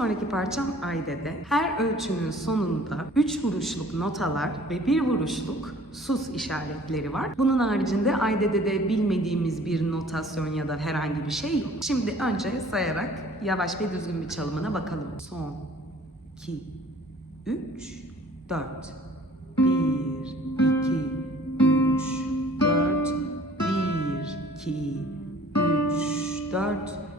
sonraki parçam Ayde'de. Her ölçünün sonunda 3 vuruşluk notalar ve 1 vuruşluk sus işaretleri var. Bunun haricinde Ayde'de de bilmediğimiz bir notasyon ya da herhangi bir şey yok. Şimdi önce sayarak yavaş ve düzgün bir çalımına bakalım. Son, 2, 3, 4. 1, 2, 3, 4. 1, 2, 3, 4.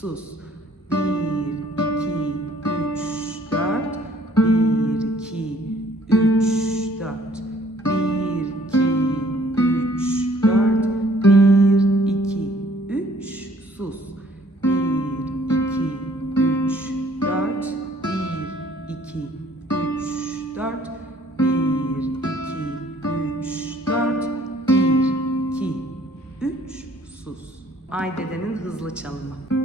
sus. 1, 2, 3, 4. 1, 2, 3, 4. 1, 2, 3, 4. 1, 2, 3, sus. 1, 2, 3, 4. 1, 2, 3, 4. 1, 2, 3, 4. 1, 2, 3, sus. Ay dedenin hızlı çalımı.